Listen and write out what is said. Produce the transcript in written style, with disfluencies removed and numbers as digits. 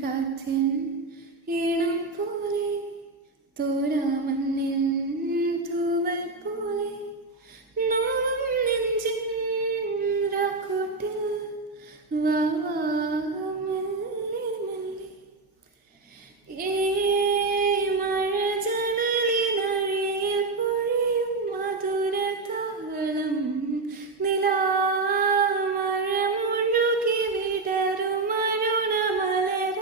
കാറ്റിൻ ഈണം പോലെ തോരാമണ്ണിൻ തൂവൽ പോലെ നോവും നെഞ്ചിൻ രാക്കൂട്ടിൽ വാ മെല്ലെ മെല്ലെ ഈ മഴജനലിനഴിയിൽ പൊഴിയും മധുരതാളം നിലാമഴ മുഴുകി വിടരും അരുണമലരായി